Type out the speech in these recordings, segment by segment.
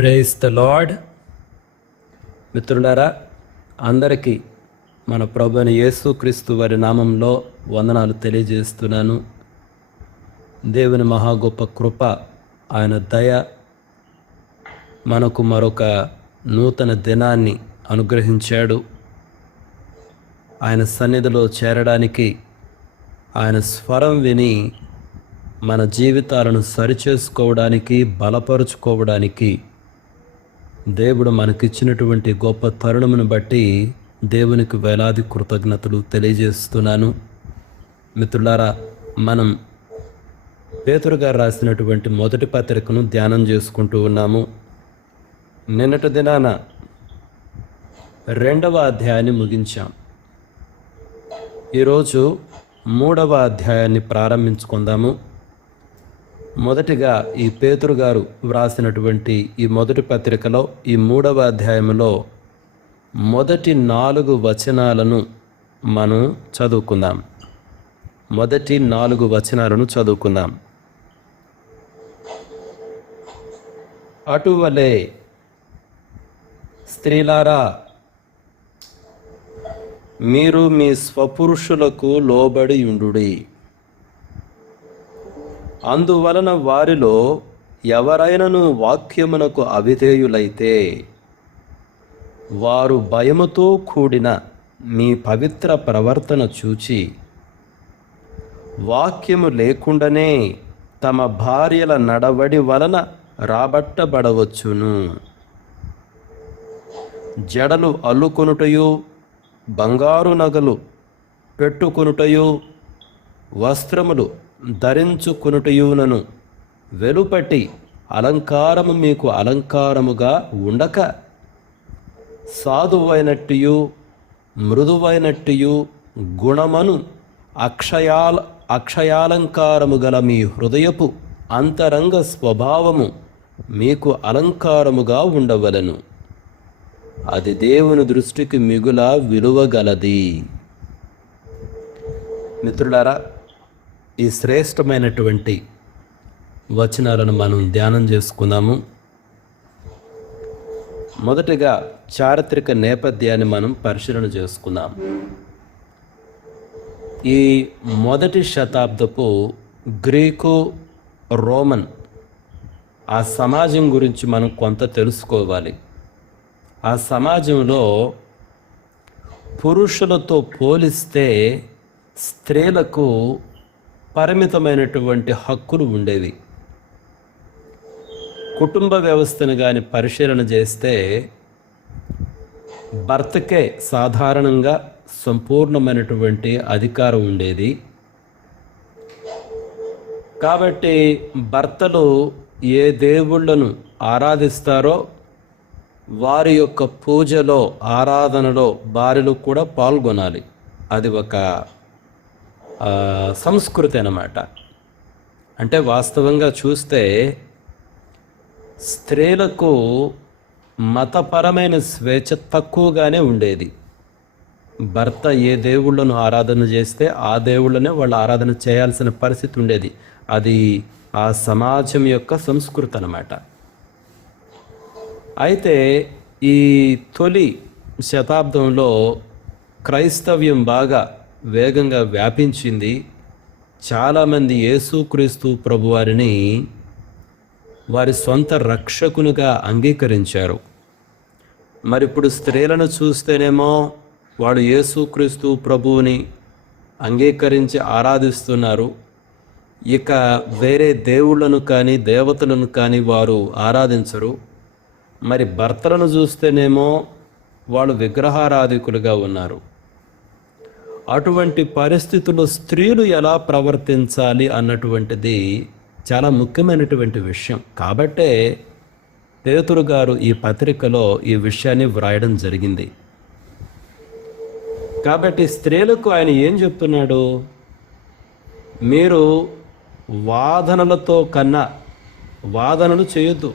Praise the lord. మిత్రులారా, అందరికీ మన ప్రభువైన యేసుక్రీస్తు వారి నామంలో వందనాలు తెలియజేస్తున్నాను. దేవుని మహా గొప్ప కృప, ఆయన దయ మనకు మరొక నూతన దినాన్ని అనుగ్రహించాడు. ఆయన సన్నిధిలో చేరడానికి, ఆయన స్వరం విని మన జీవితాలను సరిచేసుకోవడానికి, బలపరుచుకోవడానికి దేవుడు మనకిచ్చినటువంటి గొప్ప తరుణమును బట్టి దేవునికి వేలాది కృతజ్ఞతలు తెలియజేస్తున్నాను. మిత్రులారా, మనం పేతురు గారు రాసినటువంటి మొదటి పత్రికను ధ్యానం చేసుకుంటూ ఉన్నాము. నిన్నటి దినాన 2వ అధ్యాయాన్ని ముగించాం. ఈరోజు 3వ అధ్యాయాన్ని ప్రారంభించుకుందాము. మొదటిగా ఈ పేతురు గారు వ్రాసినటువంటి ఈ మొదటి పత్రికలో ఈ 3వ అధ్యాయంలో మొదటి 4 వచనాలను మనం చదువుకుందాం. మొదటి 4 వచనాలను చదువుకుందాం. అటువలే స్త్రీలారా, మీరు మీ స్వపురుషులకు లోబడి ఉండుడి. అందువలన వారిలో ఎవరైనను వాక్యమునకు అవిధేయులైతే వారు భయముతో కూడిన మీ పవిత్ర ప్రవర్తన చూచి వాక్యము లేకుండానే తమ భార్యల నడవడి వలన రాబట్టబడవచ్చును. జడలు అల్లుకొనుటయు, బంగారు నగలు పెట్టుకొనుటయు, వస్త్రములు ధరించుకొనుటయునను వెలుపటి అలంకారము మీకు అలంకారముగా ఉండక, సాధువైనట్టు మృదువైనట్టు గుణమను అక్షయాలంకారము గల మీ హృదయపు అంతరంగ స్వభావము మీకు అలంకారముగా ఉండవలెను. అది దేవుని దృష్టికి మిగుల విలువగలది. మిత్రులారా, ఈ శ్రేష్టమైనటువంటి వచనాలను మనం ధ్యానం చేసుకుందాము. మొదటిగా చారిత్రక నేపథ్యాన్ని మనం పరిశీలన చేసుకుందాం. ఈ మొదటి శతాబ్దపు గ్రీకు రోమన్ ఆ సమాజం గురించి మనం కొంత తెలుసుకోవాలి. ఆ సమాజంలో పురుషులతో పోలిస్తే స్త్రీలకు పరిమితమైనటువంటి హక్కులు ఉండేవి. కుటుంబ వ్యవస్థను కానీ పరిశీలన చేస్తే భర్తకే సాధారణంగా సంపూర్ణమైనటువంటి అధికారం ఉండేది. కాబట్టి భర్తలు ఏ దేవుళ్ళను ఆరాధిస్తారో వారి యొక్క పూజలో, ఆరాధనలో భార్యలు కూడా పాల్గొనాలి. అది ఒక సంస్కృతి అన్నమాట. అంటే వాస్తవంగా చూస్తే స్త్రీలకు మతపరమైన స్వేచ్ఛ తక్కువగానే ఉండేది. భర్త ఏ దేవుళ్ళను ఆరాధన చేస్తే ఆ దేవుళ్ళనే వాళ్ళు ఆరాధన చేయాల్సిన పరిస్థితి ఉండేది. అది ఆ సమాజం యొక్క సంస్కృతి అన్నమాట. అయితే ఈ తొలి శతాబ్దంలో క్రైస్తవ్యం బాగా వేగంగా వ్యాపించింది. చాలామంది యేసుక్రీస్తు ప్రభువారిని వారి సొంత రక్షకునిగా అంగీకరించారు. మరి ఇప్పుడు స్త్రీలను చూస్తేనేమో వాడు యేసుక్రీస్తు ప్రభువుని అంగీకరించి ఆరాధిస్తున్నారు. ఇక వేరే దేవుళ్ళను కానీ దేవతలను కానీ వారు ఆరాధించరు. మరి భర్తలను చూస్తేనేమో వాళ్ళు విగ్రహారాధికులుగా ఉన్నారు. అటువంటి పరిస్థితుల్లో స్త్రీలు ఎలా ప్రవర్తించాలి అన్నటువంటిది చాలా ముఖ్యమైనటువంటి విషయం. కాబట్టే పేతురు గారు ఈ పత్రికలో ఈ విషయాన్ని వ్రాయడం జరిగింది. కాబట్టి స్త్రీలకు ఆయన ఏం చెప్తున్నాడు? మీరు వాదనలతో కన్నా వాదనలు చేయొద్దు.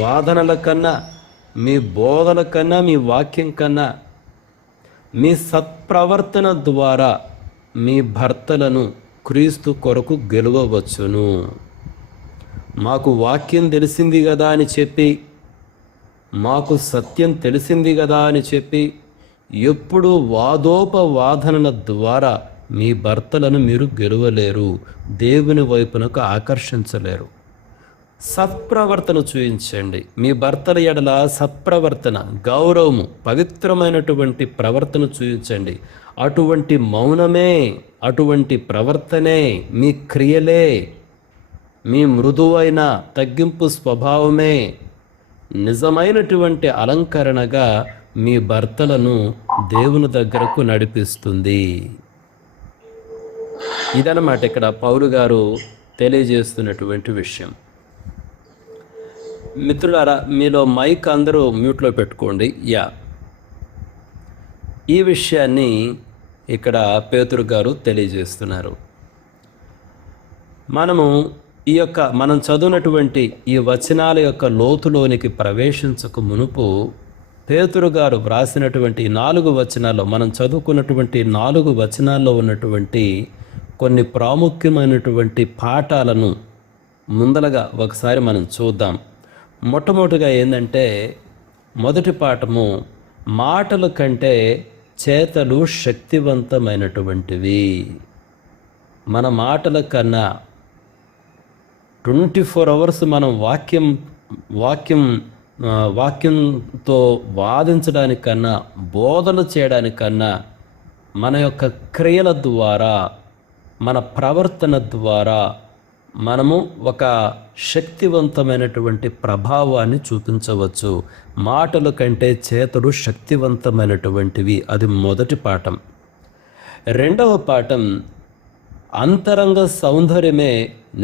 వాదనల కన్నా, మీ బోధన కన్నా, మీ వాక్యం కన్నా మీ సత్ప్రవర్తన ద్వారా మీ భర్తలను క్రీస్తు కొరకు గెలవవచ్చును. మాకు వాక్యం తెలిసింది కదా అని చెప్పి, మాకు సత్యం తెలిసింది కదా అని చెప్పి ఎప్పుడూ వాదోపవాదనల ద్వారా మీ భర్తలను మీరు గెలవలేరు, దేవుని వైపునకు ఆకర్షించలేరు. సత్ప్రవర్తన చూపించండి. మీ భర్తల ఎడల సత్ప్రవర్తన, గౌరవము, పవిత్రమైనటువంటి ప్రవర్తన చూపించండి. అటువంటి మౌనమే, అటువంటి ప్రవర్తనే, మీ క్రియలే, మీ మృదువైన తగ్గింపు స్వభావమే నిజమైనటువంటి అలంకరణగా మీ భర్తలను దేవుని దగ్గరకు నడిపిస్తుంది. ఇదన్నమాట ఇక్కడ పౌలు గారు తెలియజేస్తున్నటువంటి విషయం. మిత్రులారా, మీలో మైక్ అందరూ మ్యూట్లో పెట్టుకోండి. ఈ విషయాన్ని ఇక్కడ పేతురు గారు తెలియజేస్తున్నారు. మనం చదివినటువంటి ఈ వచనాల యొక్క లోతులోనికి ప్రవేశించక మునుపు పేతురు గారు వ్రాసినటువంటి 4 వచనాల్లో, మనం చదువుకున్నటువంటి 4 వచనాల్లో ఉన్నటువంటి కొన్ని ప్రాముఖ్యమైనటువంటి పాఠాలను ముందలగా ఒకసారి మనం చూద్దాం. మొట్టమొదటిగా ఏంటంటే, మొదటి పాఠము, మాటల కంటే చేతలు శక్తివంతమైనటువంటివి. మన మాటల కన్నా 24 hours మనం వాక్యంతో వాదించడానికన్నా, బోధన చేయడానికన్నా మన యొక్క క్రియల ద్వారా, మన ప్రవర్తన ద్వారా మనము ఒక శక్తివంతమైనటువంటి ప్రభావాన్ని చూపించవచ్చు. మాటల కంటే చేతులు శక్తివంతమైనటువంటివి. అది మొదటి పాఠం. రెండవ పాఠం, అంతరంగ సౌందర్యమే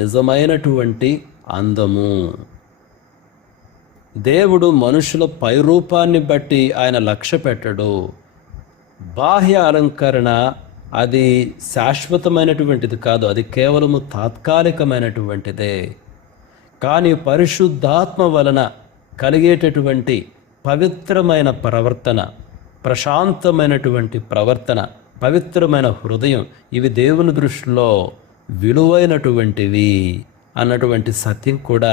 నిజమైనటువంటి అందము. దేవుడు మనుషుల పైరూపాన్ని బట్టి ఆయన లక్ష్య పెట్టడు. బాహ్య అలంకరణ అది శాశ్వతమైనటువంటిది కాదు, అది కేవలము తాత్కాలికమైనటువంటిదే. కానీ పరిశుద్ధాత్మ వలన కలిగేటటువంటి పవిత్రమైన ప్రవర్తన, ప్రశాంతమైనటువంటి ప్రవర్తన, పవిత్రమైన హృదయం, ఇవి దేవుని దృష్టిలో విలువైనటువంటివి అన్నటువంటి సత్యం కూడా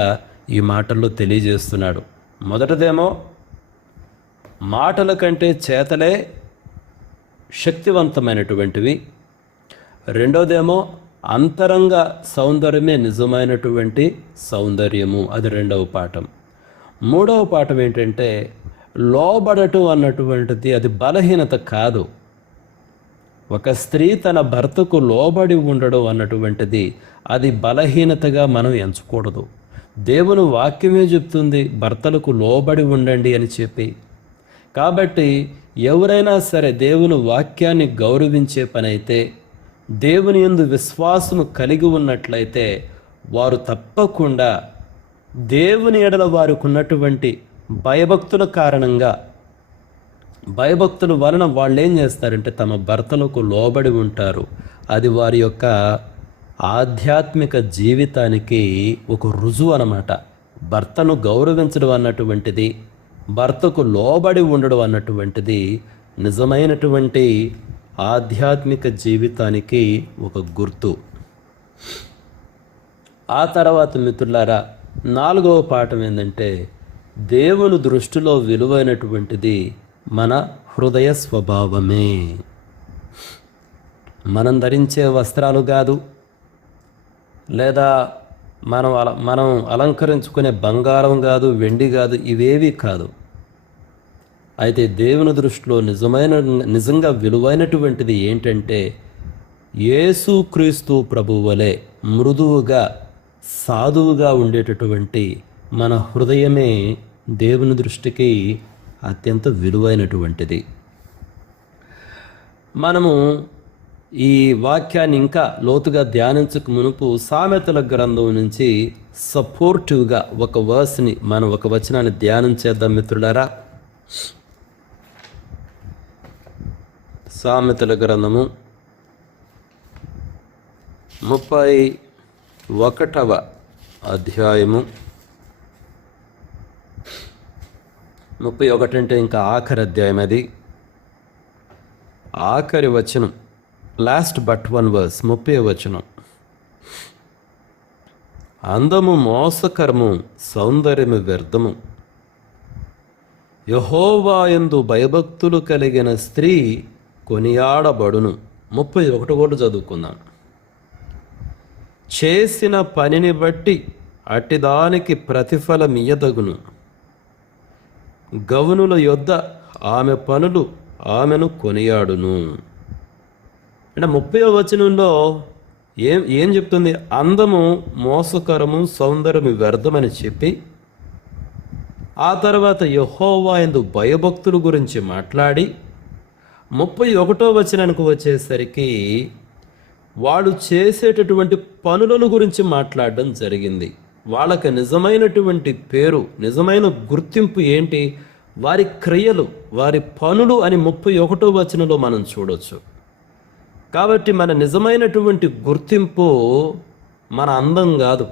ఈ మాటల్లో తెలియజేస్తున్నాడు. మొదటిదేమో, మాటల కంటే చేతలే శక్తివంతమైనటువంటివి. రెండోదేమో, అంతరంగ సౌందర్యమే నిజమైనటువంటి సౌందర్యము. అది రెండవ పాఠం. మూడవ పాఠం ఏంటంటే, లోబడటం అన్నటువంటిది అది బలహీనత కాదు. ఒక స్త్రీ తన భర్తకు లోబడి ఉండడం అన్నటువంటిది అది బలహీనతగా మనం ఎంచకూడదు. దేవుని వాక్యమే చెప్తుంది భర్తలకు లోబడి ఉండండి అని చెప్పి. కాబట్టి ఎవరైనా సరే దేవుని వాక్యాన్ని గౌరవించే పనైతే, దేవుని యందు విశ్వాసము కలిగి ఉన్నట్లయితే, వారు తప్పకుండా దేవుని ఎడల వారికి ఉన్నటువంటి భయభక్తుల కారణంగా, భయభక్తుల వలన వాళ్ళు ఏం చేస్తారంటే తమ భర్తలకు లోబడి ఉంటారు. అది వారి యొక్క ఆధ్యాత్మిక జీవితానికి ఒక రుజువు అన్నమాట. భర్తను గౌరవించడం అన్నటువంటిది, భర్తకు లోబడి ఉండడం అన్నటువంటిది నిజమైనటువంటి ఆధ్యాత్మిక జీవితానికి ఒక గుర్తు. ఆ తర్వాత మిత్రులారా, 4వ పాఠం ఏంటంటే, దేవుని దృష్టిలో విలువైనటువంటిది మన హృదయ స్వభావమే. మనం ధరించే వస్త్రాలు కాదు, లేదా మనం అలంకరించుకునే బంగారం కాదు, వెండి కాదు, ఇవేవి కాదు. అయితే దేవుని దృష్టిలో నిజంగా విలువైనటువంటిది ఏంటంటే, యేసుక్రీస్తు ప్రభువు వలె మృదువుగా, సాధువుగా ఉండేటటువంటి మన హృదయమే దేవుని దృష్టికి అత్యంత విలువైనటువంటిది. మనము ఈ వాక్యాన్ని ఇంకా లోతుగా ధ్యానించక మునుపు సామెతల గ్రంథం నుంచి సపోర్టివ్గా ఒక వర్స్ని, మనం ఒక వచనాన్ని ధ్యానం చేద్దాం మిత్రులారా. సామెతల గ్రంథము 31వ అధ్యాయము, 31 అంటే ఇంకా ఆఖరి అధ్యాయం. అది ఆఖరి వచనం, లాస్ట్ బట్ వన్ వర్స్, 30వ వచనం. అందము మోసకరము, సౌందర్యము వ్యర్థము. యెహోవా యందు భయభక్తులు కలిగిన స్త్రీ కొనియాడబడును. 31 కూడా చదువుకుందాం. చేసిన పనిని బట్టి అట్టిదానికి ప్రతిఫలమియ్యదగును. గౌనుల యొద్ద ఆమె పనులు ఆమెను కొనియాడును. అంటే 30వ వచనంలో ఏం చెప్తుంది? అందము మోసకరము, సౌందర్యము వ్యర్థమని చెప్పి ఆ తర్వాత యెహోవా యందు భయభక్తుల గురించి మాట్లాడి 31వ వచనానికి వచ్చేసరికి వాళ్ళు చేసేటటువంటి పనులను గురించి మాట్లాడడం జరిగింది. వాళ్ళకి నిజమైనటువంటి పేరు, నిజమైన గుర్తింపు ఏంటి? వారి క్రియలు, వారి పనులు అని 31వ వచనంలో మనం చూడొచ్చు. కాబట్టి మన నిజమైనటువంటి గుర్తింపు మన అందం కాదు,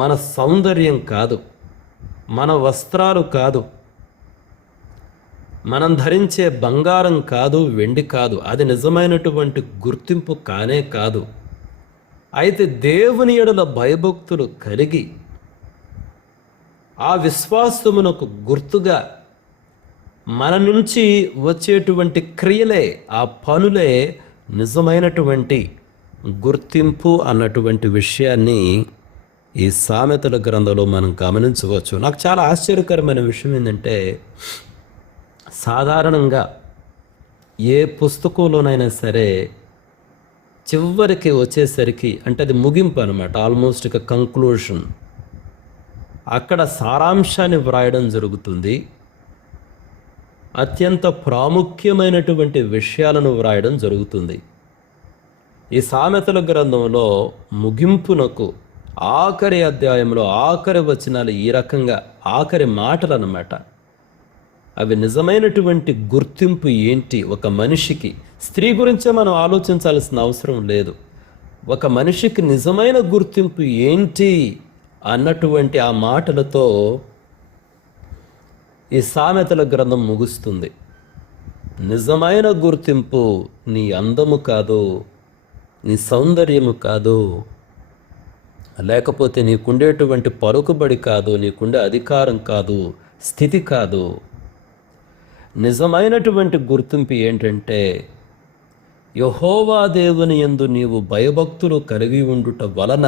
మన సౌందర్యం కాదు, మన వస్త్రాలు కాదు, మనం ధరించే బంగారం కాదు, వెండి కాదు. అది నిజమైనటువంటి గుర్తింపు కానే కాదు. అయితే దేవుని యెడల భయభక్తులు కలిగి ఆ విశ్వాసమునకు గుర్తుగా మన నుంచి వచ్చేటువంటి క్రియలే, ఆ పనులే నిజమైనటువంటి గుర్తింపు అన్నటువంటి విషయాన్ని ఈ సామెతల గ్రంథంలో మనం గమనించవచ్చు. నాకు చాలా ఆశ్చర్యకరమైన విషయం ఏంటంటే, సాధారణంగా ఏ పుస్తకంలోనైనా సరే చివరికి వచ్చేసరికి, అంటే అది ముగింపు అనమాట, ఆల్మోస్ట్ ఇక కంక్లూషన్, అక్కడ సారాంశాన్ని వ్రాయడం జరుగుతుంది. అత్యంత ప్రాముఖ్యమైనటువంటి విషయాలను వ్రాయడం జరుగుతుంది. ఈ సామెతల గ్రంథంలో ముగింపునకు ఆఖరి అధ్యాయంలో ఆఖరి వచనాలు ఈ రకంగా, ఆఖరి మాటలు అన్నమాట. అవి నిజమైనటువంటి గుర్తింపు ఏంటి ఒక మనిషికి? స్త్రీ గురించే మనం ఆలోచించాల్సిన అవసరం లేదు. ఒక మనిషికి నిజమైన గుర్తింపు ఏంటి అన్నటువంటి ఆ మాటలతో ఈ సామెతల గ్రంథం ముగుస్తుంది. నిజమైన గుర్తింపు నీ అందము కాదు, నీ సౌందర్యము కాదు, లేకపోతే నీకుండేటువంటి పలుకుబడి కాదు, నీకుండే అధికారం కాదు, స్థితి కాదు. నిజమైనటువంటి గుర్తింపు ఏంటంటే, యెహోవా దేవుని యందు నీవు భయభక్తులు కలిగి ఉండుట వలన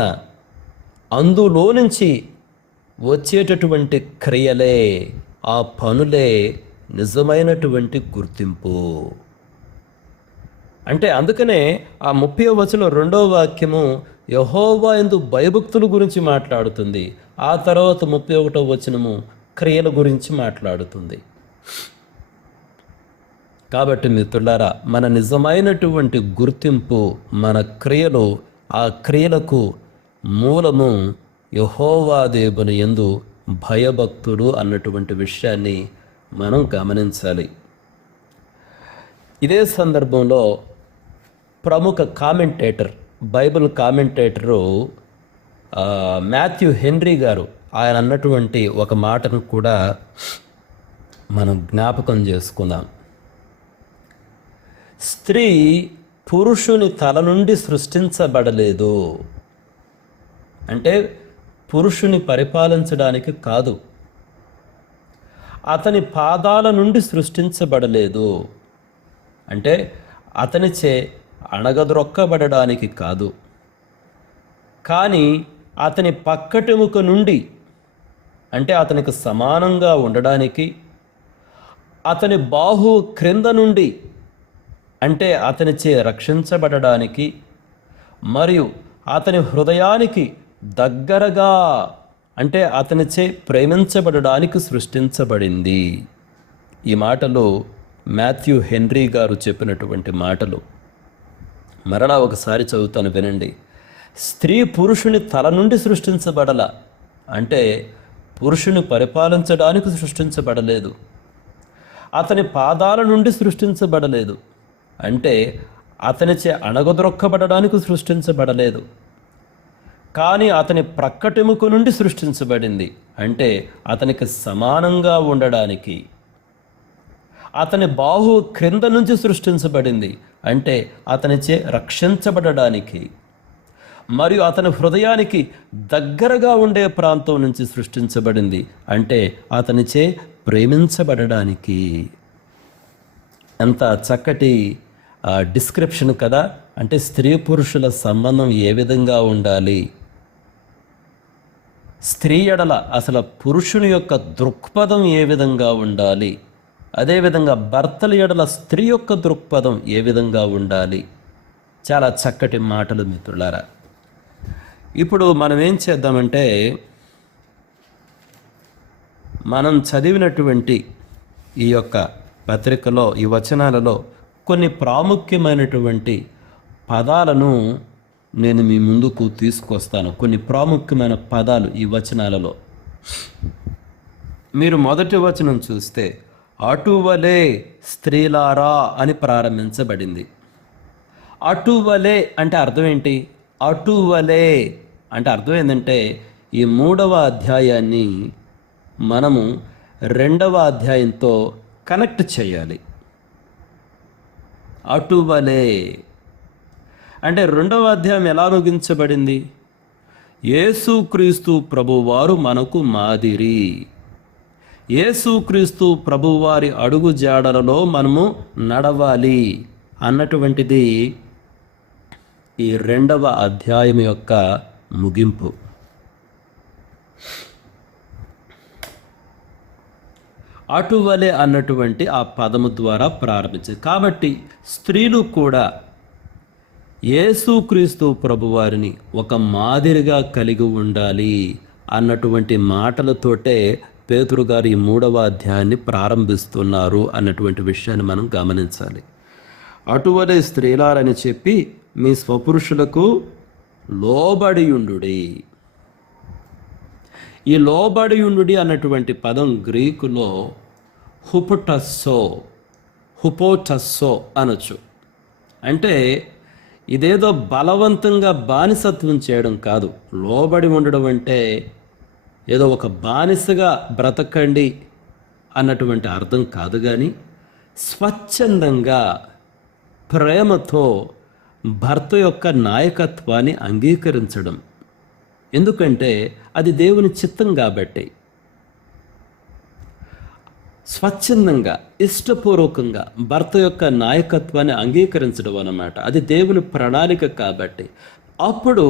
అందులో నుంచి వచ్చేటటువంటి క్రియలే, ఆ పనులే నిజమైనటువంటి గుర్తింపు. అంటే అందుకనే ఆ 30వ వచనం 2వ వాక్యము యెహోవా యందు భయభక్తుల గురించి మాట్లాడుతుంది. ఆ తర్వాత 31వ వచనము క్రియల గురించి మాట్లాడుతుంది. కాబట్టి మిత్రులారా, మన నిజమైనటువంటి గుర్తింపు, మన క్రియలు, ఆ క్రియలకు మూలము యెహోవా దేవుని యందు భయభక్తులు అన్నటువంటి విషయాన్ని మనం గమనించాలి. ఇదే సందర్భంలో ప్రముఖ కామెంటేటర్, బైబిల్ కామెంటేటరు మాథ్యూ హెన్రీ గారు, ఆయన అన్నటువంటి ఒక మాటను కూడా మనం జ్ఞాపకం చేసుకుందాం. స్త్రీ పురుషుని తల నుండి సృష్టించబడలేదు. అంటే పురుషుని పరిపాలించడానికి కాదు, అతని పాదాల నుండి సృష్టించబడలేదు. అంటే అతనిచే అణగద్రొక్కబడడానికి కాదు, కానీ అతని పక్కటెముక నుండి, అంటే అతనికి సమానంగా ఉండడానికి, అతని బాహు క్రింద నుండి, అంటే అతనిచే రక్షించబడడానికి, మరియు అతని హృదయానికి దగ్గరగా, అంటే అతనిచే ప్రేమించబడడానికి సృష్టించబడింది. ఈ మాటలు మాథ్యూ హెన్రీ గారు చెప్పినటువంటి మాటలు. మరలా ఒకసారి చదువుతాను, వినండి. స్త్రీ పురుషుని తల నుండి సృష్టించబడల, అంటే పురుషుని పరిపాలించడానికి సృష్టించబడలేదు. అతని పాదాల నుండి సృష్టించబడలేదు, అంటే అతనిచే అణగద్రొక్కబడడానికి సృష్టించబడలేదు. కానీ అతని ప్రక్కటెముక నుండి సృష్టించబడింది, అంటే అతనికి సమానంగా ఉండడానికి. అతని బాహు క్రింద నుంచి సృష్టించబడింది, అంటే అతనిచే రక్షించబడడానికి. మరియు అతని హృదయానికి దగ్గరగా ఉండే ప్రాంతం నుంచి సృష్టించబడింది. అంటే అతనిచే ప్రేమించబడడానికి. ఎంత చక్కటి డిస్క్రిప్షన్ కదా. అంటే స్త్రీ పురుషుల సంబంధం ఏ విధంగా ఉండాలి, స్త్రీ ఎడల అసలు పురుషుని యొక్క దృక్పథం ఏ విధంగా ఉండాలి, అదేవిధంగా భర్తల ఎడల స్త్రీ యొక్క దృక్పథం ఏ విధంగా ఉండాలి. చాలా చక్కటి మాటలు మిత్రులారా. ఇప్పుడు మనం ఏం చేద్దామంటే, మనం చదివినటువంటి ఈ యొక్క పత్రికలో, ఈ వచనాలలో కొన్ని ప్రాముఖ్యమైనటువంటి పదాలను నేను మీ ముందుకు తీసుకొస్తాను. కొన్ని ప్రాముఖ్యమైన పదాలు ఈ వచనాలలో. మీరు మొదటి వచనం చూస్తే అటువలే స్త్రీలారా అని ప్రారంభించబడింది. అటువలే అంటే అర్థం ఏంటి? అటువలే అంటే అర్థం ఏంటంటే, ఈ 3వ అధ్యాయాన్ని మనము 2వ అధ్యాయంతో కనెక్ట్ చేయాలి. అటువలే అంటే 2వ అధ్యాయం ఎలా ముగించబడింది? యేసుక్రీస్తు ప్రభువారు మనకు మాదిరి. యేసుక్రీస్తు ప్రభువారి అడుగు జాడలలో మనము నడవాలి అన్నటువంటిది ఈ 2వ అధ్యాయం యొక్క ముగింపు. అటువలే అన్నటువంటి ఆ పదము ద్వారా ప్రారంభించింది. కాబట్టి స్త్రీలు కూడా యేసుక్రీస్తు ప్రభువారిని ఒక మాదిరిగా కలిగి ఉండాలి అన్నటువంటి మాటలతోటే పేతురు గారు ఈ 3వ అధ్యాయాన్ని ప్రారంభిస్తున్నారు అన్నటువంటి విషయాన్ని మనం గమనించాలి. అటువలే స్త్రీలారని చెప్పి మీ స్వపురుషులకు లోబడియుండుడి. ఈ లోబడియుండుడి అన్నటువంటి పదం గ్రీకులో హుపోటస్సో అనొచ్చు. అంటే ఇదేదో బలవంతంగా బానిసత్వం చేయడం కాదు. లోబడి ఉండడం అంటే ఏదో ఒక బానిసగా బ్రతకండి అన్నటువంటి అర్థం కాదు, కానీ స్వచ్ఛందంగా ప్రేమతో భర్త యొక్క నాయకత్వాన్ని అంగీకరించడం. ఎందుకంటే అది దేవుని చిత్తం కాబట్టి. స్వచ్ఛందంగా ఇష్టపూర్వకంగా భర్త యొక్క నాయకత్వాన్ని అంగీకరించడం అన్నమాట. అది దేవుని ప్రణాళిక కాబట్టి. అప్పుడు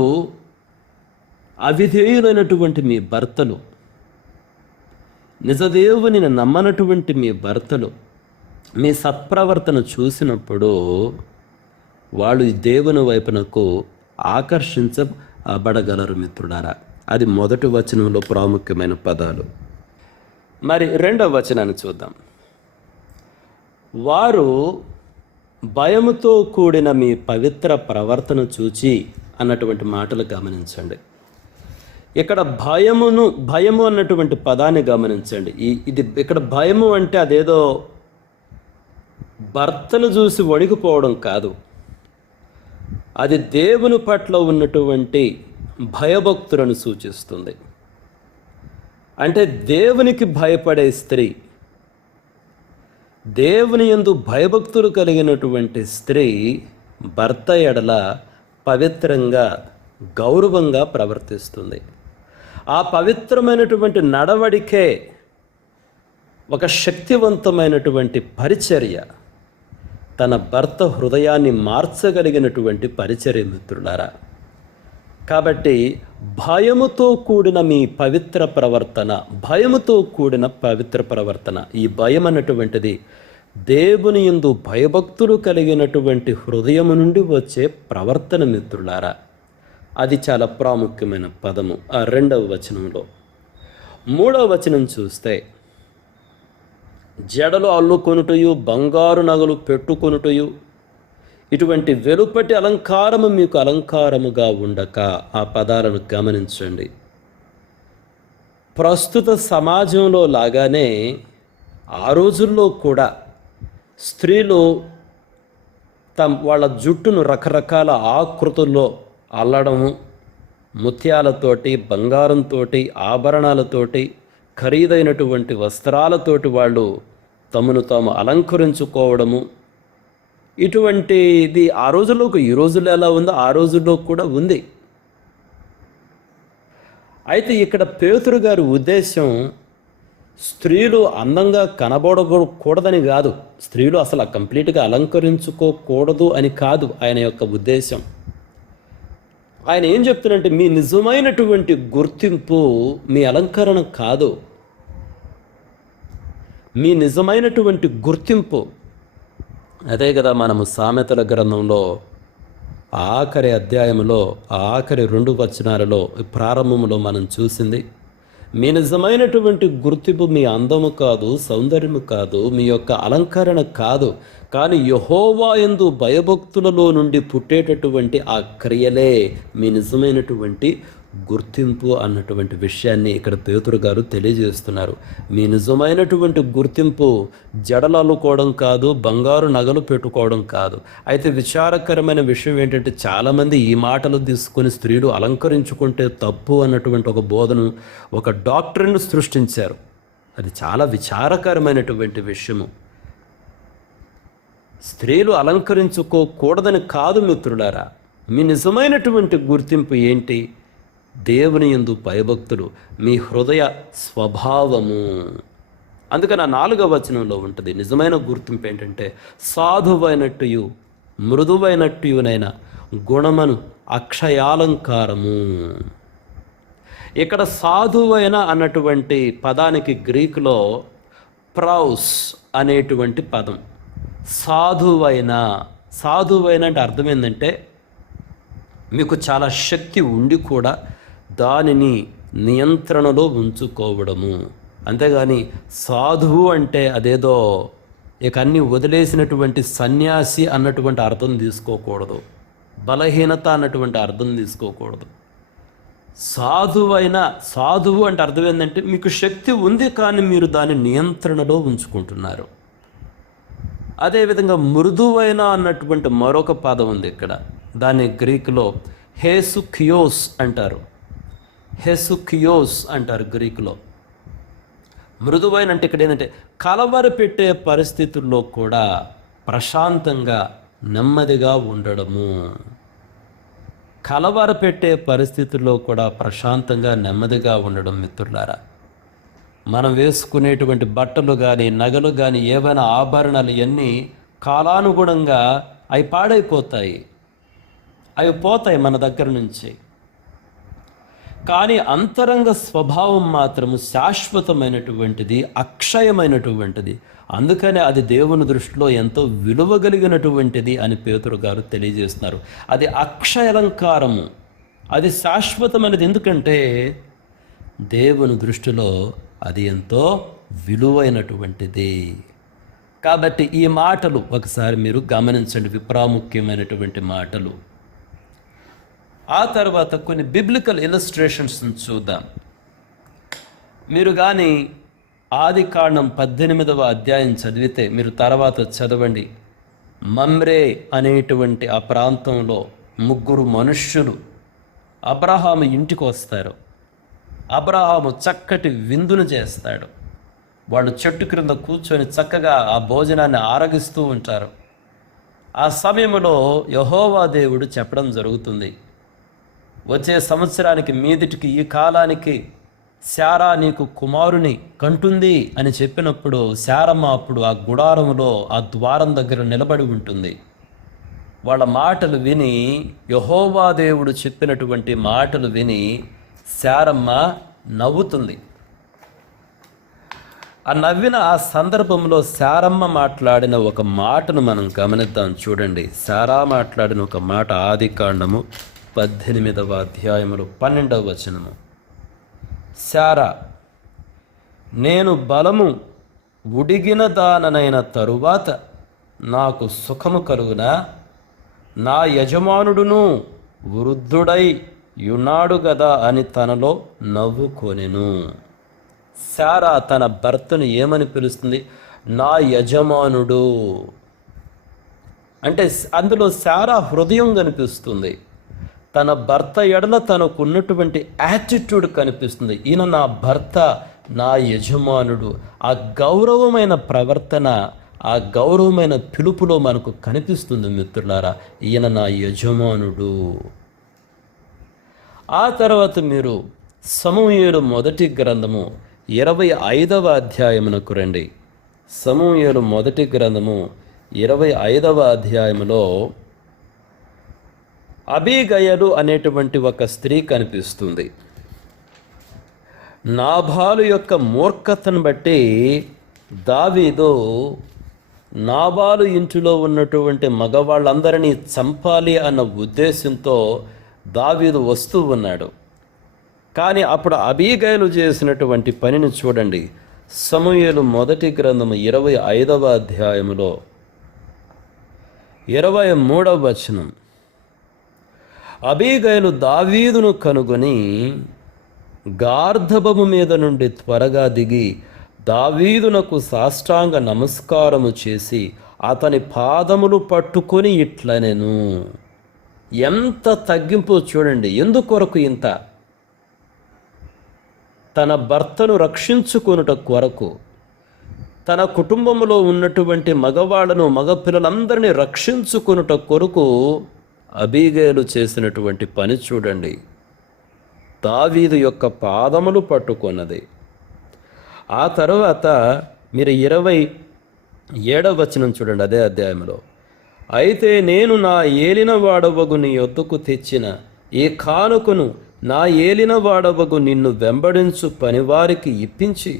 అవిధేయులైనటువంటి మీ భర్తలు, నిజదేవుని నమ్మనటువంటి మీ భర్తలు మీ సత్ప్రవర్తన చూసినప్పుడు వాళ్ళు దేవుని వైపునకు ఆకర్షించబడగలరు మిత్రుడారా. అది మొదటి వచనంలో ప్రాముఖ్యమైన పదాలు. మరి 2వ వచనాన్ని చూద్దాం. వారు భయముతో కూడిన మీ పవిత్ర ప్రవర్తన చూచి అన్నటువంటి మాటలు గమనించండి. ఇక్కడ భయము అన్నటువంటి పదాన్ని గమనించండి. ఇది ఇక్కడ భయము అంటే అదేదో భర్తను చూసి వణికిపోవడం కాదు. అది దేవుని పట్ల ఉన్నటువంటి భయభక్తులను సూచిస్తుంది. అంటే దేవునికి భయపడే స్త్రీ, దేవుని యందు భయభక్తులు కలిగినటువంటి స్త్రీ భర్త ఎడల పవిత్రంగా, గౌరవంగా ప్రవర్తిస్తుంది. ఆ పవిత్రమైనటువంటి నడవడికే ఒక శక్తివంతమైనటువంటి పరిచర్య, తన భర్త హృదయాన్ని మార్చగలిగినటువంటి పరిచర్య మిత్రులారా. కాబట్టి భయముతో కూడిన మీ పవిత్ర ప్రవర్తన, భయముతో కూడిన పవిత్ర ప్రవర్తన, ఈ భయం అన్నటువంటిది దేవుని యందు భయభక్తులు కలిగినటువంటి హృదయము నుండి వచ్చే ప్రవర్తన మిత్రులారా. అది చాలా ప్రాముఖ్యమైన పదము ఆ 2వ వచనంలో. 3వ వచనం చూస్తే జడలు అల్లుకొనుటయు, బంగారు నగలు పెట్టుకొనుటయు, ఇటువంటి వెలుపటి అలంకారము మీకు అలంకారముగా ఉండక. ఆ పదాలను గమనించండి. ప్రస్తుత సమాజంలో లాగానే ఆ రోజుల్లో కూడా స్త్రీలు వాళ్ళ జుట్టును రకరకాల ఆకృతుల్లో అల్లడము, ముత్యాలతోటి, బంగారంతోటి, ఆభరణాలతోటి, ఖరీదైనటువంటి వస్త్రాలతోటి వాళ్ళు తమను తాము అలంకరించుకోవడము, ఇటువంటిది ఆ రోజుల్లో, ఈ రోజుల్లో ఎలా ఉందో ఆ రోజుల్లో కూడా ఉంది. అయితే ఇక్కడ పేతురు గారి ఉద్దేశం స్త్రీలు అందంగా కనబడకూడదని కాదు, స్త్రీలు అసలు కంప్లీట్గా అలంకరించుకోకూడదు అని కాదు ఆయన యొక్క ఉద్దేశం. ఆయన ఏం చెప్తున్నారంటే మీ నిజమైనటువంటి గుర్తింపు మీ అలంకరణ కాదు, మీ నిజమైనటువంటి గుర్తింపు. అదే కదా మనము సామెతల గ్రంథంలో ఆఖరి అధ్యాయంలో ఆఖరి 2 వచనాలలో ప్రారంభంలో మనం చూసింది. మీ నిజమైనటువంటి గుర్తింపు మీ అందము కాదు, సౌందర్యము కాదు, మీ యొక్క అలంకరణ కాదు, కానీ యెహోవా యందు భయభక్తులలో నుండి పుట్టేటటువంటి ఆ క్రియలే మీ నిజమైనటువంటి గుర్తింపు అన్నటువంటి విషయాన్ని ఇక్కడ పేతురు గారు తెలియజేస్తున్నారు. మీ నిజమైనటువంటి గుర్తింపు జడలు అల్లుకోవడం కాదు, బంగారు నగలు పెట్టుకోవడం కాదు. అయితే విచారకరమైన విషయం ఏంటంటే చాలామంది ఈ మాటలు తీసుకొని స్త్రీలు అలంకరించుకుంటే తప్పు అన్నటువంటి ఒక బోధను, ఒక డాక్టర్ను సృష్టించారు. అది చాలా విచారకరమైనటువంటి విషయము. స్త్రీలు అలంకరించుకోకూడదని కాదు మిత్రులారా, మీ నిజమైనటువంటి గుర్తింపు ఏంటి? దేవుని యందు భయభక్తులు, మీ హృదయ స్వభావము. అందుకని ఆ 4వ వచనంలో ఉంటుంది నిజమైన గుర్తింపు ఏంటంటే సాధువైనట్టుయు మృదువైనట్టుయునైన గుణమను అక్షయాలంకారము. ఇక్కడ సాధువైన అన్నటువంటి పదానికి గ్రీకులో ప్రౌస్ అనేటువంటి పదం. సాధువైన అంటే అర్థం ఏంటంటే మీకు చాలా శక్తి ఉండి కూడా దానిని నియంత్రణలో ఉంచుకోవడము. అంతేగాని సాధువు అంటే అదేదో ఇక అన్నీ వదిలేసినటువంటి సన్యాసి అన్నటువంటి అర్థం తీసుకోకూడదు, బలహీనత అన్నటువంటి అర్థం తీసుకోకూడదు. సాధువు అంటే అర్థం ఏంటంటే మీకు శక్తి ఉంది కానీ మీరు దాని నియంత్రణలో ఉంచుకుంటున్నారు. అదేవిధంగా మృదువైన అన్నటువంటి మరొక పదం ఉంది ఇక్కడ, దాన్ని గ్రీకులో హేసుకియోస్ అంటారు. గ్రీకులో మృదువైన అంటే ఇక్కడ ఏంటంటే కలవర పెట్టే పరిస్థితుల్లో కూడా ప్రశాంతంగా నెమ్మదిగా ఉండడము. కలవర పెట్టే పరిస్థితుల్లో కూడా ప్రశాంతంగా నెమ్మదిగా ఉండడం. మిత్రులారా, మనం వేసుకునేటువంటి బట్టలు కానీ నగలు కానీ ఏవైనా ఆభరణాలు ఇవన్నీ కాలానుగుణంగా అవి పాడైపోతాయి, అవి పోతాయి మన దగ్గర నుంచి. కానీ అంతరంగ స్వభావం మాత్రము శాశ్వతమైనటువంటిది, అక్షయమైనటువంటిది. అందుకనే అది దేవుని దృష్టిలో ఎంతో విలువ కలిగినటువంటిది అని పేతురు గారు తెలియజేస్తున్నారు. అది అక్షయాలంకారము, అది శాశ్వతమైనది. ఎందుకంటే దేవుని దృష్టిలో అది ఎంతో విలువైనటువంటిది. కాబట్టి ఈ మాటలు ఒకసారి మీరు గమనించండి, విప్రాముఖ్యమైనటువంటి మాటలు. ఆ తర్వాత కొన్ని బిబ్లికల్ ఇలస్ట్రేషన్స్ని చూద్దాం. మీరు కానీ ఆదికాండం 18వ అధ్యాయం చదివితే మీరు తర్వాత చదవండి. మమ్రే అనేటువంటి ఆ ప్రాంతంలో 3 మనుష్యులు అబ్రహాము ఇంటికి వస్తారు. అబ్రహాము చక్కటి విందును చేస్తాడు. వాళ్ళు చెట్టు క్రింద కూర్చొని చక్కగా ఆ భోజనాన్ని ఆరగిస్తూ ఉంటారు. ఆ సమయంలో యెహోవా దేవుడు చెప్పడం జరుగుతుంది, వచ్చే సంవత్సరానికి మీదిటికి ఈ కాలానికి శారా నీకు కుమారుని కంటుంది అని చెప్పినప్పుడు శారమ్మ అప్పుడు ఆ గుడారంలో ఆ ద్వారం దగ్గర నిలబడి ఉంటుంది. వాళ్ళ మాటలు విని, యెహోవా దేవుడు చెప్పినటువంటి మాటలు విని శారమ్మ నవ్వుతుంది. ఆ నవ్విన ఆ సందర్భంలో శారమ్మ మాట్లాడిన ఒక మాటను మనం గమనిద్దాం. చూడండి, శారా మాట్లాడిన ఒక మాట ఆదికాండము 18వ అధ్యాయములు 12వ వచనము. శారా, నేను బలము ఉడిగిన దాననైన తరువాత నాకు సుఖము కలుగునా, నా యజమానుడును వృద్ధుడై యున్నాడు గదా అని తనలో నవ్వుకొనెను. శారా తన భర్తను ఏమని పిలుస్తుంది? నా యజమానుడు. అంటే అందులో శారా హృదయం కనిపిస్తుంది. తన భర్త ఎడల తనకున్నటువంటి యాటిట్యూడ్ కనిపిస్తుంది. ఈయన నా భర్త, నా యజమానుడు. ఆ గౌరవమైన ప్రవర్తన, ఆ గౌరవమైన పిలుపులో మనకు కనిపిస్తుంది మిత్రులారా, ఈయన నా యజమానుడు. ఆ తర్వాత మీరు సమూయేలు మొదటి గ్రంథము 25వ అధ్యాయమునకు రండి. సమూయేలు మొదటి గ్రంథము 25వ అధ్యాయములో అబీగయలు అనేటువంటి ఒక స్త్రీ కనిపిస్తుంది. నాబాలు యొక్క మూర్ఖతను బట్టి దావీదు నాబాలు ఇంటిలో ఉన్నటువంటి మగవాళ్ళందరినీ చంపాలి అన్న ఉద్దేశంతో దావీదు వస్తూ ఉన్నాడు. కానీ అప్పుడు అబీగయలు చేసినటువంటి పనిని చూడండి. సమూయేలు మొదటి గ్రంథము 25వ అధ్యాయములో 23వ వచనం. అబీగయలు దావీదును కనుగొని గార్ధబము మీద నుండి త్వరగా దిగి దావీదునకు సాష్టాంగ నమస్కారము చేసి అతని పాదములు పట్టుకొని ఇట్లనెను. ఎంత తగ్గింపు చూడండి. ఎందుకొరకు ఇంత? తన భర్తను రక్షించుకొనుట కొరకు, తన కుటుంబంలో ఉన్నటువంటి మగవాళ్లను మగపిల్లలందరినీ రక్షించుకొనుట కొరకు అబీగయలు చేసినటువంటి పని చూడండి. దావీదు యొక్క పాదములు పట్టుకొన్నది. ఆ తర్వాత మీరు 27వ వచనం చూడండి అదే అధ్యాయంలో. అయితే నేను నా ఏలిన వాడవగు నీ యొద్దకు తెచ్చిన ఈ కానుకను నా ఏలిన వాడవగు నిన్ను వెంబడించు పనివారికి ఇప్పించి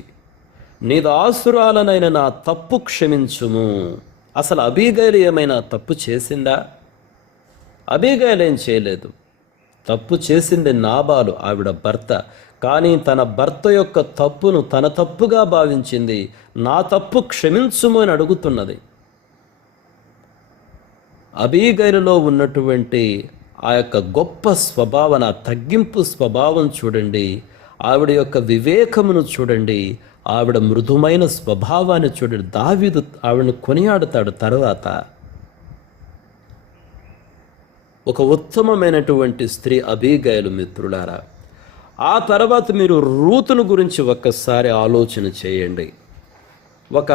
నీ దాసురాలనైన నా తప్పు క్షమించుము. అసలు అబీగయలు ఏమైనా తప్పు చేసిందా? అబీగయలు ఏం చేయలేదు. తప్పు చేసింది నాబాలు, ఆవిడ భర్త. కానీ తన భర్త యొక్క తప్పును తన తప్పుగా భావించింది. నా తప్పు క్షమించుము అని అడుగుతున్నది. అబీగయలులో ఉన్నటువంటి ఆ యొక్క గొప్ప స్వభావన, తగ్గింపు స్వభావం చూడండి. ఆవిడ యొక్క వివేకమును చూడండి. ఆవిడ మృదుమైన స్వభావాన్ని చూడండి. దావీదు ఆవిడను కొనియాడుతాడు. తర్వాత ఒక ఉత్తమమైనటువంటి స్త్రీ అబీగయలు మిత్రులారా. ఆ తర్వాత మీరు రూతును గురించి ఒక్కసారి ఆలోచన చేయండి. ఒక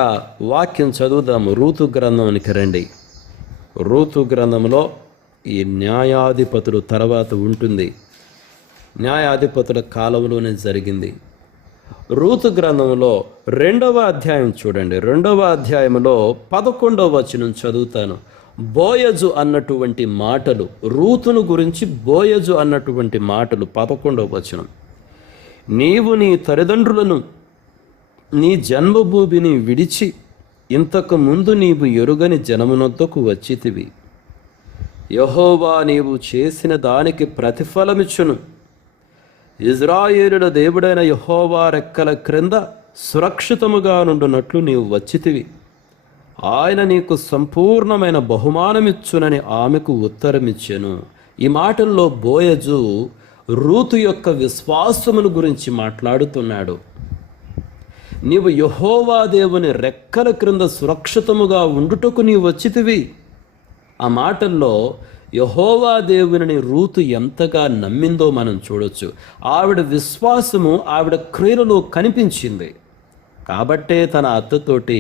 వాక్యం చదువుదాము. రూతు గ్రంథానికి రండి. రూతు గ్రంథంలో ఈ న్యాయాధిపతులు తర్వాత ఉంటుంది. న్యాయాధిపతుల కాలంలోనే జరిగింది. రూతు గ్రంథంలో 2వ అధ్యాయం చూడండి. 2వ అధ్యాయంలో 11వ వచనం చదువుతాను. బోయజు అన్నటువంటి మాటలు, రూతును గురించి బోయజు అన్నటువంటి మాటలు 11వ వచనం. నీవు నీ తల్లిదండ్రులను నీ జన్మభూమిని విడిచి ఇంతకు ముందు నీవు ఎరుగని జనమునొద్దకు వచ్చితివి. యెహోవా నీవు చేసిన దానికి ప్రతిఫలమిచ్చును. ఇజ్రాయేలుల దేవుడైన యెహోవా రెక్కల క్రింద సురక్షితముగా నుండునట్లు నీవు వచ్చితివి. ఆయన నీకు సంపూర్ణమైన బహుమానమిచ్చునని ఆమెకు ఉత్తరమిచ్చెను. ఈ మాటల్లో బోయజు రూతు యొక్క విశ్వాసమును గురించి మాట్లాడుతున్నాడు. నీవు యెహోవా దేవుని రెక్కల క్రింద సురక్షితముగా ఉండుటకు నీవు వచ్చితివి. ఆ మాటల్లో యెహోవా దేవుని రూతు ఎంతగా నమ్మిందో మనం చూడొచ్చు. ఆవిడ విశ్వాసము ఆవిడ క్రియలలో కనిపించింది. కాబట్టే తన అత్తతోటి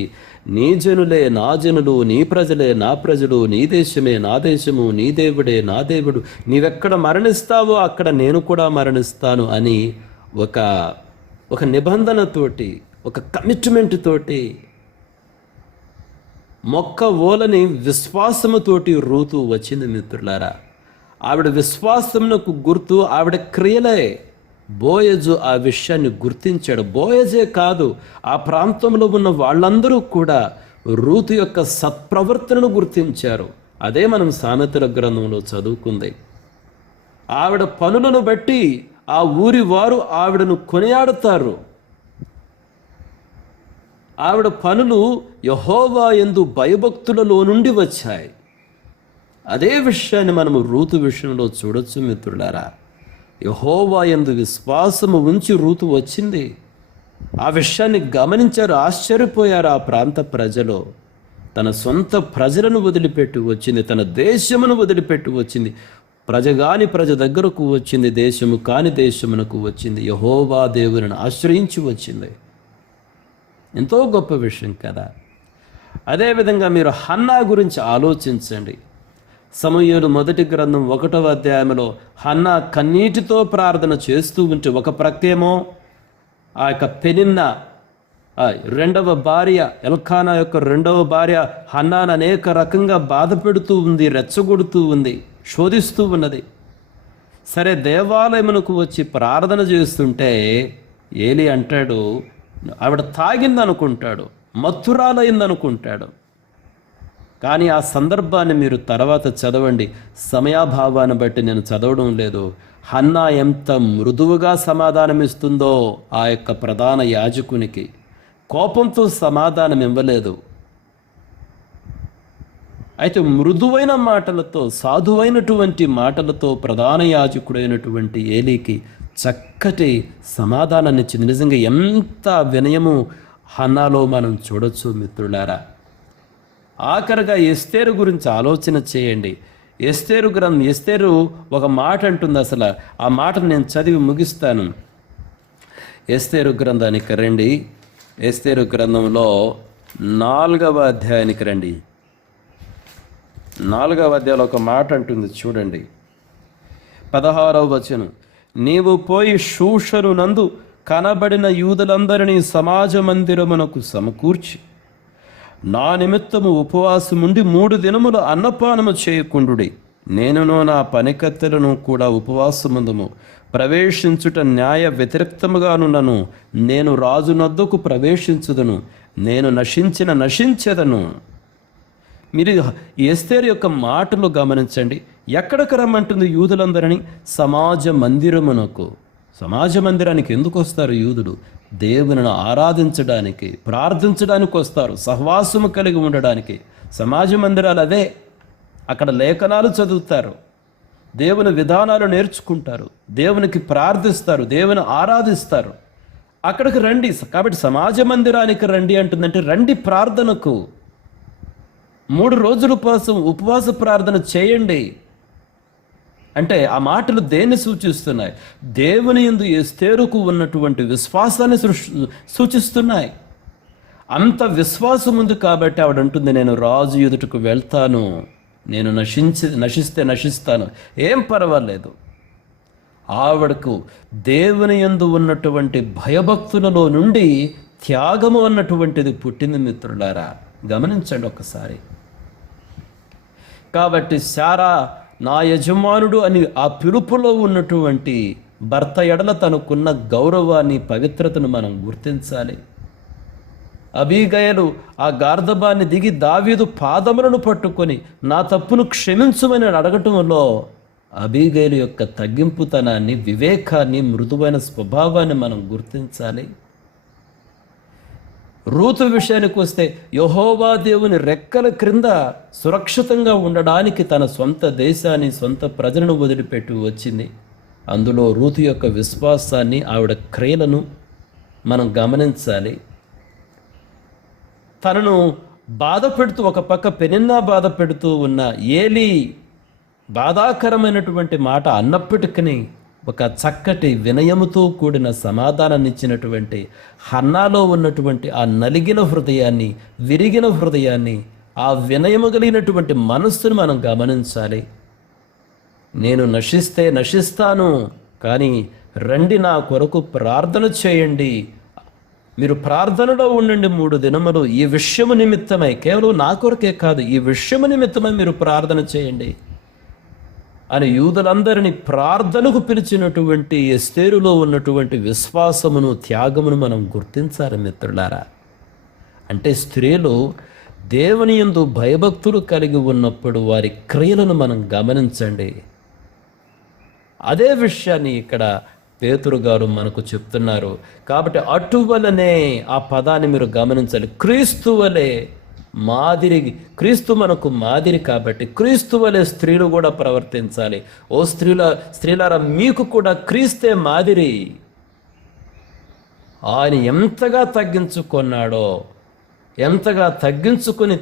నీ జనులే నా జనులు, నీ ప్రజలే నా ప్రజలు, నీ దేశమే నా దేశము, నీ దేవుడే నా దేవుడు, నీవెక్కడ మరణిస్తావో అక్కడ నేను కూడా మరణిస్తాను అని ఒక నిబంధనతోటి, ఒక కమిట్మెంట్ తోటి, మొక్క ఓలని విశ్వాసముతోటి రూతు వచ్చింది మిత్రులారా. ఆవిడ విశ్వాసమునకు గుర్తు ఆవిడ క్రియలే. బోయజు ఆ విషయాన్ని గుర్తించాడు. బోయజే కాదు, ఆ ప్రాంతంలో ఉన్న వాళ్ళందరూ కూడా రూతు యొక్క సత్ప్రవర్తనను గుర్తించారు. అదే మనం సామెతల గ్రంథంలో చదువుకుంది. ఆవిడ పనులను బట్టి ఆ ఊరి వారు ఆవిడను కొనియాడతారు. ఆవిడ పనులు యెహోవా యందు భయభక్తులలో నుండి వచ్చాయి. అదే విషయాన్ని మనము రూతు విషయంలో చూడొచ్చు మిత్రులారా. యెహోవా యందు విశ్వాసము ఉంచి రూతు వచ్చింది. ఆ విషయాన్ని గమనించారు, ఆశ్చర్యపోయారు ఆ ప్రాంత ప్రజలు. తన సొంత ప్రజలను వదిలిపెట్టి వచ్చింది, తన దేశమును వదిలిపెట్టి వచ్చింది. ప్రజ కాని ప్రజ దగ్గరకు వచ్చింది, దేశము కాని దేశమునకు వచ్చింది. యెహోవా దేవుని ఆశ్రయించి వచ్చింది. ఎంతో గొప్ప విషయం కదా. అదేవిధంగా మీరు హన్నా గురించి ఆలోచించండి. సమూయేలు మొదటి గ్రంథం 1వ అధ్యాయంలో హన్నా కన్నీటితో ప్రార్థన చేస్తూ ఉంటే ఒక ప్రక్కేమో ఆ యొక్క పెనిన్న రెండవ భార్య ఎల్కానా యొక్క రెండవ భార్య హన్నాను అనేక రకంగా బాధ పెడుతూ ఉంది, రెచ్చగొడుతూ ఉంది, శోధిస్తూ ఉన్నది. సరే, దేవాలయమునకు వచ్చి ప్రార్థన చేస్తుంటే ఏలి అంటాడు, ఆవిడ తాగిందనుకుంటాడు, మత్తురాలైందనుకుంటాడు. కానీ ఆ సందర్భాన్ని మీరు తర్వాత చదవండి. సమయాభావాన్ని బట్టి నేను చదవడం లేదు. హన్నా ఎంత మృదువుగా సమాధానమిస్తుందో ఆ యొక్క ప్రధాన యాజకునికి. కోపంతో సమాధానం ఇవ్వలేదు. అయితే మృదువైన మాటలతో, సాధువైనటువంటి మాటలతో ప్రధాన యాజకుడైనటువంటి ఏలీకి చక్కటి సమాధానాన్ని ఇచ్చింది. నిజంగా ఎంత వినయము హన్నాలో మనం చూడొచ్చు మిత్రులారా. ఆఖరిగా ఎస్తేరు గురించి ఆలోచన చేయండి. ఎస్తేరు ఒక మాట అంటుంది. అసలు ఆ మాటను నేను చదివి ముగిస్తాను. ఎస్తేరు గ్రంథానికి రండి. ఎస్తేరు గ్రంథంలో 4వ అధ్యాయానికి రండి. 4వ అధ్యాయంలో ఒక మాట అంటుంది చూడండి. 16వ వచనం, నీవు పోయి షూషరు నందు కనబడిన యూదులందరినీ సమాజ మందిరమునకు సమకూర్చి నా నిమిత్తము ఉపవాసముండి 3 దినములు అన్నపానము చేయకుండుడి. నేనును నా పనికత్తెలను కూడా ఉపవాసముందుము. ప్రవేశించుట న్యాయ వ్యతిరేక్తముగానున్నను. నేను రాజునొద్దకు ప్రవేశించుదను. నేను నశించెదను. మీరు ఎస్తేరు యొక్క మాటలు గమనించండి. ఎక్కడికి రమ్మంటుంది యూదులందరినీ? సమాజ మందిరమునకు. సమాజ మందిరానికి ఎందుకు వస్తారు యూదులు? దేవునిని ఆరాధించడానికి, ప్రార్థించడానికి వస్తారు, సహవాసము కలిగి ఉండడానికి. సమాజ మందిరాలు అదే. అక్కడ లేఖనాలు చదువుతారు, దేవుని విధానాలు నేర్చుకుంటారు, దేవునికి ప్రార్థిస్తారు, దేవుని ఆరాధిస్తారు. అక్కడికి రండి. కాబట్టి సమాజ మందిరానికి రండి అంటుందంటే రండి ప్రార్థనకు. 3 రోజుల కోసం ఉపవాస ప్రార్థన చేయండి అంటే ఆ మాటలు దేన్ని సూచిస్తున్నాయి? దేవుని యందు ఎస్తేరుకు ఉన్నటువంటి విశ్వాసాన్ని సూచిస్తున్నాయి. అంత విశ్వాసం ఉంది కాబట్టి ఆవిడ అంటుంది, నేను రాజు ఎదుటకు వెళ్తాను, నేను నశిస్తే నశిస్తాను, ఏం పర్వాలేదు. ఆవిడకు దేవుని యందు ఉన్నటువంటి భయభక్తులలో నుండి త్యాగము అన్నటువంటిది పుట్టింది మిత్రులారా. గమనించండి ఒకసారి. కాబట్టి శారా నా యజమానుడు అని ఆ పిలుపులో ఉన్నటువంటి భర్త ఎడల తనకున్న గౌరవాన్ని, పవిత్రతను మనం గుర్తించాలి. అబీగయలు ఆ గార్ధబాన్ని దిగి దావీదు పాదములను పట్టుకొని నా తప్పును క్షమించమని అడగటంలో అబీగయలు యొక్క తగ్గింపుతనాన్ని, వివేకాన్ని, మృదువైన స్వభావాన్ని మనం గుర్తించాలి. రూతు విషయానికి వస్తే యెహోవా దేవుని రెక్కల క్రింద సురక్షితంగా ఉండడానికి తన సొంత దేశాన్ని, సొంత ప్రజలను వదిలిపెట్టి వచ్చింది. అందులో రూతు యొక్క విశ్వాసాన్ని, ఆవిడ క్రియలను మనం గమనించాలి. తనను బాధ పెడుతూ, ఒక పక్క పెనిన్నా బాధ పెడుతూ ఉన్న ఏలీ బాధాకరమైనటువంటి మాట అన్నప్పటికీ ఒక చక్కటి వినయముతో కూడిన సమాధానాన్ని ఇచ్చినటువంటి హన్నాలో ఉన్నటువంటి ఆ నలిగిన హృదయాన్ని, విరిగిన హృదయాన్ని, ఆ వినయము కలిగినటువంటి మనస్సును మనం గమనించాలి. నేను నశిస్తే నశిస్తాను, కానీ రండి నా కొరకు ప్రార్థన చేయండి. మీరు ప్రార్థనలో ఉండండి 3 దినములు. ఈ విషయము నిమిత్తమై, కేవలం నా కొరకే కాదు, ఈ విషయము నిమిత్తమై మీరు ప్రార్థన చేయండి అని యూదులందరినీ ప్రార్థనకు పిలిచినటువంటి ఎస్తేరులో ఉన్నటువంటి విశ్వాసమును, త్యాగమును మనం గుర్తించాలి మిత్రులారా. అంటే స్త్రీలు దేవుని యందు భయభక్తులు కలిగి ఉన్నప్పుడు వారి క్రియలను మనం గమనించండి. అదే విషయాన్ని ఇక్కడ పేతురు గారు మనకు చెప్తున్నారు. కాబట్టి అటువలనే ఆ పదాన్ని మీరు గమనించాలి. క్రీస్తు వలె మాదిరి, క్రీస్తు మనకు మాదిరి కాబట్టి క్రీస్తు వలె స్త్రీలు కూడా ప్రవర్తించాలి. ఓ స్త్రీలారా, మీకు కూడా క్రీస్తే మాదిరి. ఆయన ఎంతగా తగ్గించుకున్నాడో, ఎంతగా తగ్గించుకుని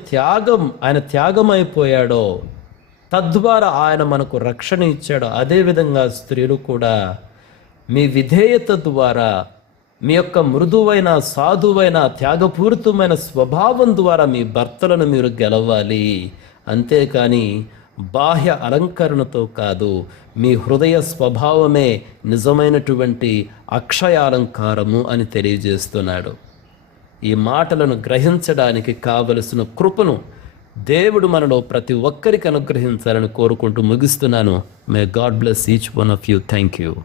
ఆయన త్యాగమైపోయాడో, తద్వారా ఆయన మనకు రక్షణ ఇచ్చాడో, అదేవిధంగా స్త్రీలు కూడా మీ విధేయత ద్వారా, మీ యొక్క మృదువైన, సాధువైన, త్యాగపూరితమైన స్వభావం ద్వారా మీ భర్తలను మీరు గెలవాలి. అంతేకాని బాహ్య అలంకరణతో కాదు, మీ హృదయ స్వభావమే నిజమైనటువంటి అక్షయాలంకారము అని తెలియజేస్తున్నాడు. ఈ మాటలను గ్రహించడానికి కావలసిన కృపను దేవుడు మనలో ప్రతి ఒక్కరికి అనుగ్రహించాలని కోరుకుంటూ ముగిస్తున్నాను. May God bless each one of you. Thank you.